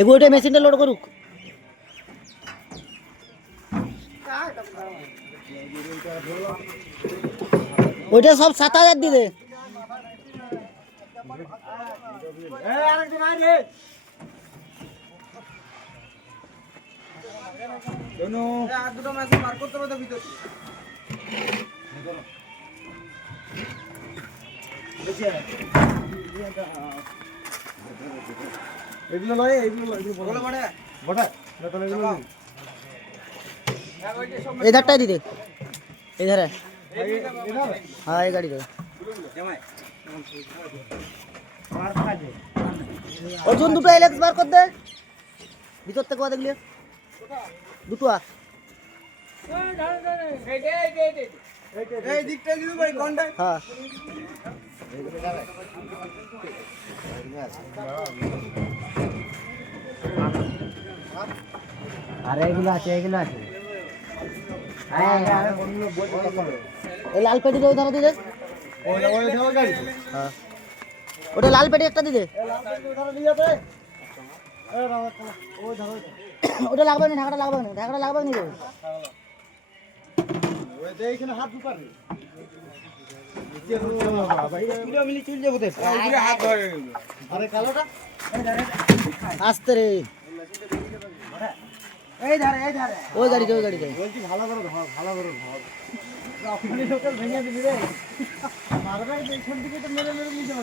এগুলোটা মেশিনটা লোড করুক। ওইটা সব 7,000 দিয়ে দে। इधरটাই দিদে इधर है। हाँ ये गाड़ी दे अर्जुन দুটো এলএক্স বার কর দে ভিতর থেকে ওয়া দেখলি দুটো এই দিকটা দিবি ভাই কোনটা হ্যাঁ আরে এগুলো আছে এই লাল পেটি দাও ধরো দিদে হ্যাঁ ওটা লাল পেটি একটা দিদে ওটা লাগবে না ঢাকাটা লাগবে না এইখানে হাত ঢুকাবে কিলো মিলি চুল যাবো তে হাত ধরে আরে কালোটা আস্তে রে এই ধারে ওই গাড়ি বলছি ভালো করে ধর আপনি লোকাল ভেঙে দিবি রে মারবে এইখান থেকে তো মেরে নিতে